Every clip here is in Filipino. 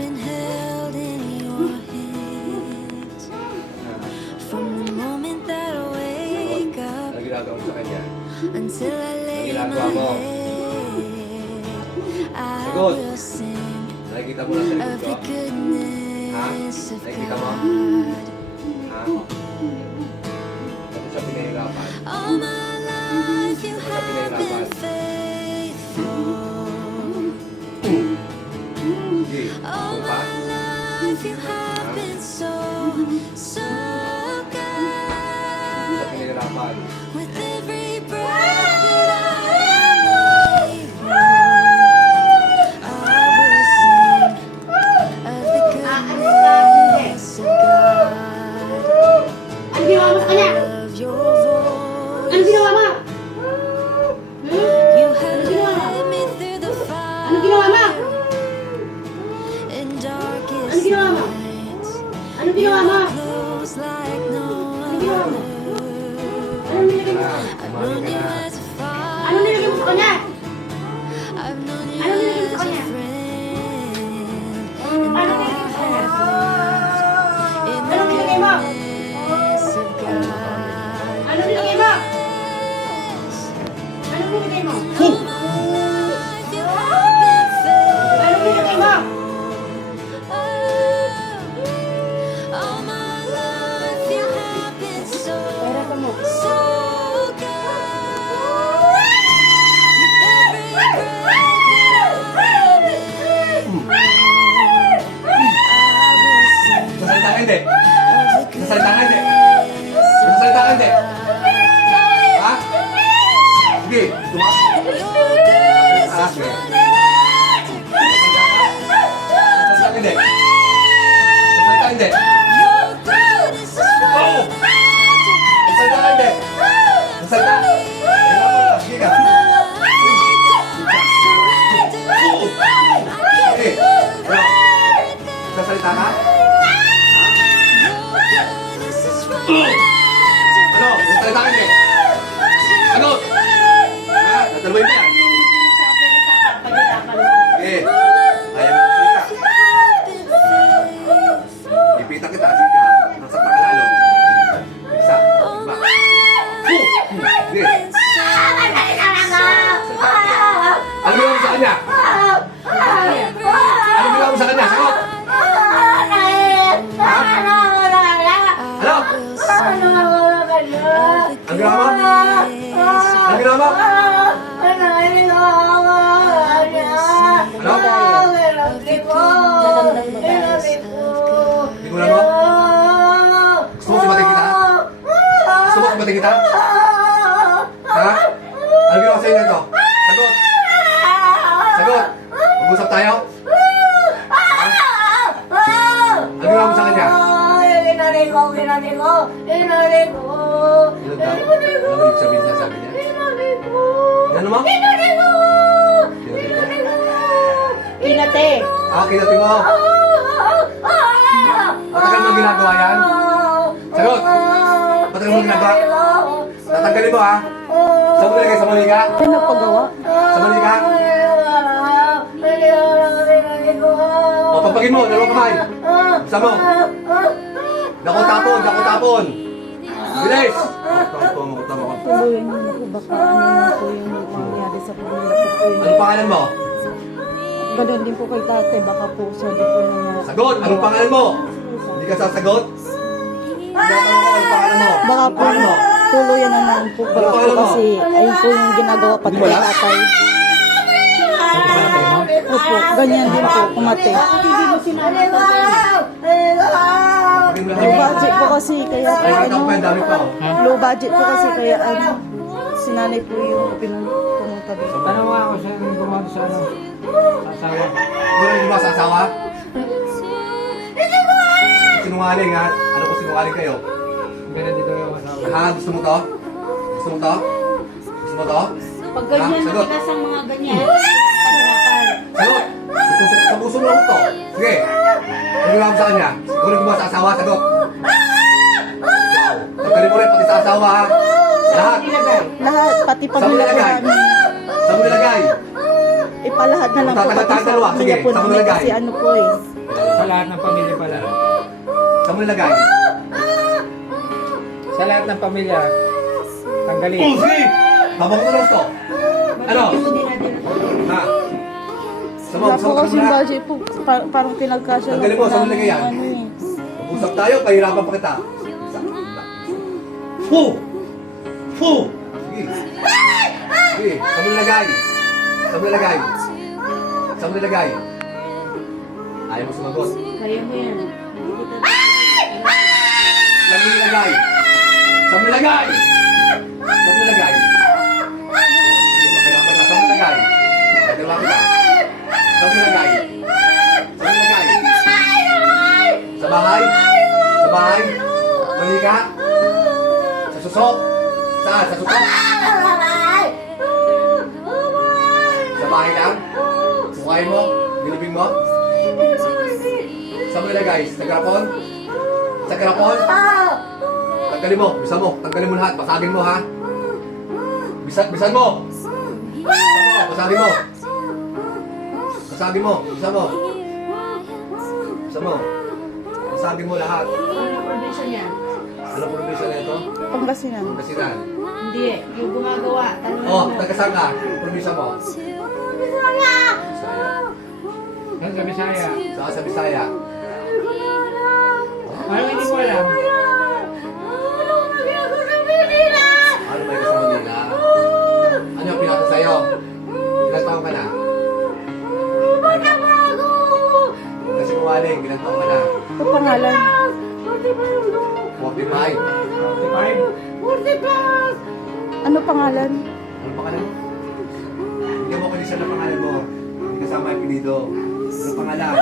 been held in your hands from the moment that I wake up Ano ginagawa mo sa kanya? until I lay my ginagawa mo? head. I Sagot. will sing Nakikita mo lang sa likod of ko? the goodness of Nakikita mo? God. Ha? Pati sa pinahirapan. All my life you Pati sa have been pinahirapan. faithful. Sige, All kung pa. my life you have been so, so good. Sa pinahirapan. With every breath that I breathe, I will sing of the goodness of God. Ano ginawa mo sa kanya? Of your Ano voice, ginawa mo? you have led me through the Ano ginawa mo? fire and darkest Ano ginawa mo? nights. Ano ginawa mo? Close like no ginawa mo? other. Ano nilagay mo? I've known you as a father. Ano nilagay mo sa kanya? I've known you Ano nilagay mo as sa a kanya? friend. Ano nilagay mo sa kanya? In Ano the nilagay mo? goodness of God. Ano nilagay mo? Yes. Ano nilagay mo? All my life you have been faithful. Ano nilagay mo? All my life you have been so, Pera ka mo. so good. With every breath that I breathe, I will sing Sasalita ka hindi? of the Sasalita ka hindi? goodness of Sasalita ka hindi? God. Ha? Sige, tumak. Your goodness Ah, is sige. running after, Sasalita ka hindi? Sasalita ka hindi? your goodness is running after, it's Sasalita ka hindi? Sasalita. Kailangan mo, sige ka. Sige. Ano? Sasalita ka? Ano? Sasalita ka hindi? Ano? Ha? Tatalawin mo yan. Sige. Ayaw mo salita. Ipita kita, sige ka. Nasa pakalalo. Isa. Iba. Sige. Ano ginawa mo sa kanya? Ano ginawa mo sa kanya? Sagot! Ano? Ang ginawa mo? Ang ginawa mo? Tingnan mo? Gusto mo simatin kita? Gusto mo simatin kita? Ha? Ano ginawa sa'yo nito? Sagot! Sagot! Mag-usap tayo? Ha? Ano ginawa mo sa kanya? Inari ko. Ilan daw? Alam mo yung sabihin sa sabi niya? Ano mo? Kinati ko? Kinate. Ah, kinati mo? Matagal mo ginagawa yan? Sagot! Matagal mo ginagawa? Tatanggalin mo ha? Saan mo nilagay? Sa manika? Ano nagpagawa? Sa manika? O, pagpagin mo, dalawang kamay. Isa mo. Dako tapon. Bilis! Tama ko. Tuloy mo na po baka ano na po yung nangyari sa pamilya ko po yun. Anong pangalan mo? Ganun din po kay tatay, baka po sabi po na Sagot! Anong pangalan mo? Hindi ka sasagot? Hindi ka tanong ko anong pangalan mo. baka po Pangalan mo? tuluyan na lang po baka po Ano mo? kasi ayun po yung ginagawa pati kay Wala? tatay. Opo, ganyan din po, kumate. Pagpagin mo Low lang. budget po kasi kaya po Ay, kita ko pa ano, yung dami pa oh. low budget po kasi kaya ano, sinanay po yung pumunta dito. Tanong nga ako siya yung gumawa sa ano, sa asawa. Wala yung mga sa asawa? Sinungaling ha? Ano ko sinungaling kayo? Ganun dito yung asawa. Ha? Gusto mo to? Gusto mo to? Gusto mo to? Pag ganyan, Ha? Sagot. matigas ang mga ganyan, pahirapan. Sagot! Sa puso mo lang to. Sige. Ano ginawa mo sa kanya? Kung gumawa sa asawa, sagot. Tanggalin mo rin pati sa asawa ha? Lahat. Lahat, pati pag Saan mo nilagay? nilagyan, Saan mo nilagay? ipalahat na lang po Tatagal pati tayo sa dalawa. pamilya Sige, po saan mo namin nilagay? kasi ano po eh. Sa lahat ng pamilya pala. Saan mo nilagay? Sa lahat ng pamilya, tanggalin. Oh, sige! Babang ko to. Ano? Ha? Sama, Wala po sama ka kasing muna. budget po. Parang pinagkasya Tanggalin mo, saan mo nilagay yan? ano eh. Mag-usap tayo, pahirapan pa kita. Fu! Fu! Sige. Sige, saan mo nilagay? Saan mo nilagay? Saan mo nilagay? Ayaw mo sumagot. Kaya mo yan. Saan mo nilagay? Saan mo nilagay? Saan mo nilagay? Sige, pahirapan ka. Saan mo nilagay? Pahirapan kita. Saan mo nilagay? Saan mo nilagay? Sa bahay? Sa bahay? Mali ka? Sa susok? Saan? Sa susok? Sa bahay lang? Sukain mo? Bilibing mo? Saan mo nilagay? Sa garapon? Sa garapon? Tanggalin mo, bisan mo. Tanggalin mo lahat. Basagin mo, ha? Bisan mo! Basagin mo! Basagin mo! Bisan mo! Bisan mo! Basagin mo lahat. Ano probinsya niya? Ano probinsya na ito? Pangasinan. Pangasinan. Hindi, yung gumagawa. Tanong Oh, mo. taga-saan ka? Probinsya mo? Bisaya. Saan sa Bisaya? Saan sa Bisaya? Parang hindi mo alam. Ano ba yung sa Manila? Ano yung pinaka sa'yo? Ilan taong ka na? Kasi kumaling, ilan taong ka na? Ito pangalan. 45. 45? Ano pangalan? Ano pangalan mo? Hindi mo kondisyon na pangalan mo. Hindi kasama yung pinido. Ano pangalan?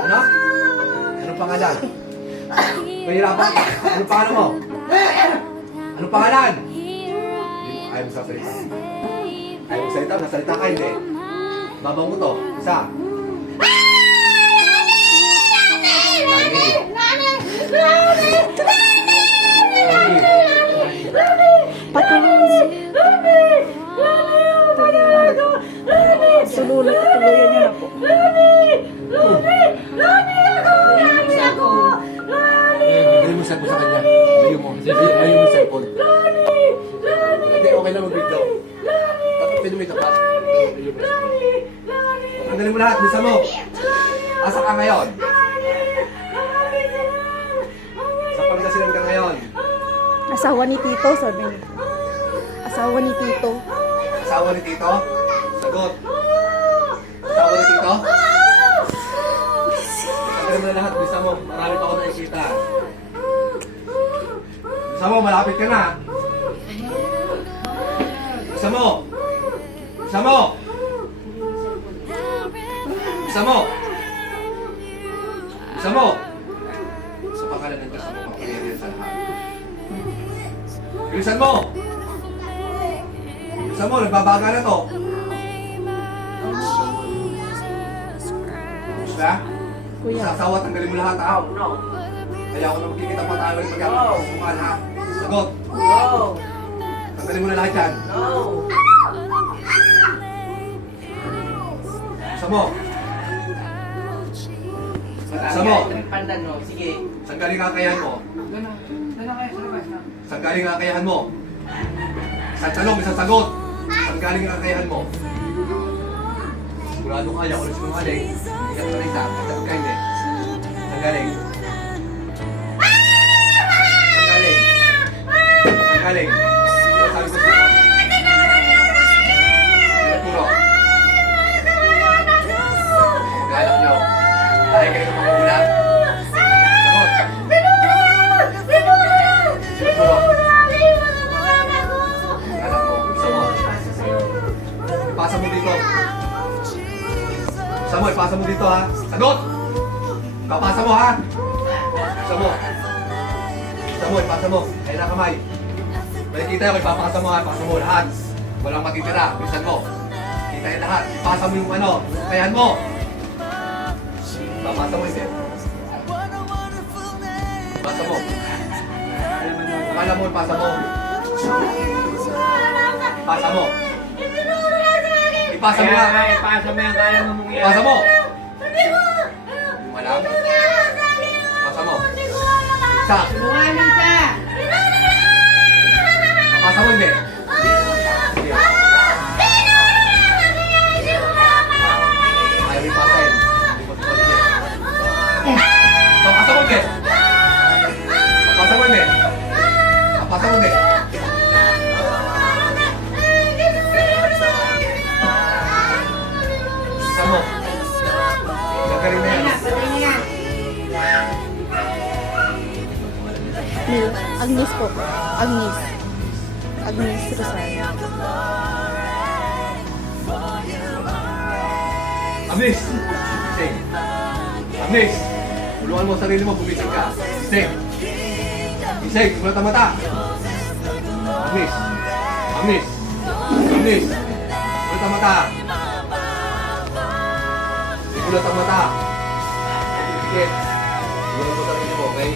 Ano? Ano pangalan? Pahirapan. Ano pangalan mo? Ano pangalan? Ayaw mo sasalita. Ayaw mo salita. Nasalita ka, hindi. Babang mo to. Isa. Patulungan. Tuluyan niya na po. Dali mo cellphone sa kanya. Layo mo. Layo mo cellphone. Hindi, okay lang mag-video. Tapos pwede mo itapat. Tanggalin mo lahat. Bisa mo. Asa ka ngayon? Sa Pangasinan ka ngayon. Asawa ni Tito, sabi niya. Asawa ni Tito. Asawa ni Tito? Sagot. Asawa ni Tito? Tanggalin mo na lahat. Bisa mo. Marami pa ako nakikita. Bisa mo. Malapit ka na. Bisa mo. Bisa mo. Bisa mo. Bisa mo. Sa pangalan ng Diyos, ako papaliriyan sa lahat. Bilisan mo. Bilisan mo. Nagbabaga na to. Gusto? Kuya. Sa asawa, tanggalin mo lahat, ha? Kaya ako na magkikita pa tayo ng mag-aasukan, ha? Sagot. Tanggalin mo na lahat yan. Bisa mo. Bisa mo. Sige. Saan galing ang kakayahan mo? Doon na kayo sa labas na. Saan galing ang kakayahan mo? Isang tanong, isang sagot. Saan galing ang kakayahan mo? Sigurado ka, ayaw ko na sinungaling. Hindi ka talita. Sabi ka hindi. Saan galing? Saan galing? Saan galing? Ano sabi ko sa'yo? Pinaturo. Mag-alap nyo. Dahil kayo sa mga ulam. Sagot. Pinaturo. Alam mo, gusto mo. Ipasa mo dito. Gusto mo, ipasa mo dito, ha? Sagot! Papasa mo, ha? Gusto mo. Gusto mo, ipasa mo. Ayun na kamay. Makikita yun, ipapasa mo, ha? Ipasa mo lahat. Walang matitira. Bilisan mo. Kita yung lahat. Ipasa mo yung ano. Kayahan mo. Papasa mo, hindi. Ipasa mo. Akala mo, ipasa mo. Ipasa mo. Ipasa mo nga. Ipasa mo yan, kaya mo mong yan. Ipasa mo. Isa. Buwanan ka. Papasa mo, hindi. Sige. Ayaw ipasahin. Papasa mo, hindi. Papasa mo, hindi. Papasa mo, hindi. Isa mo. Gagaling na yan. Patay na yan. Agnes po. Agnes. Agnes Rosario. Agnes! Gising. Agnes! Tulungan mo ang sarili mo, bumising ka. Gising. Gising, sulat ang mata. Agnes! Agnes! Agnes! Sulat ang mata. Sulat ang mata. Sige. Tulungan mo ang sarili mo, okay?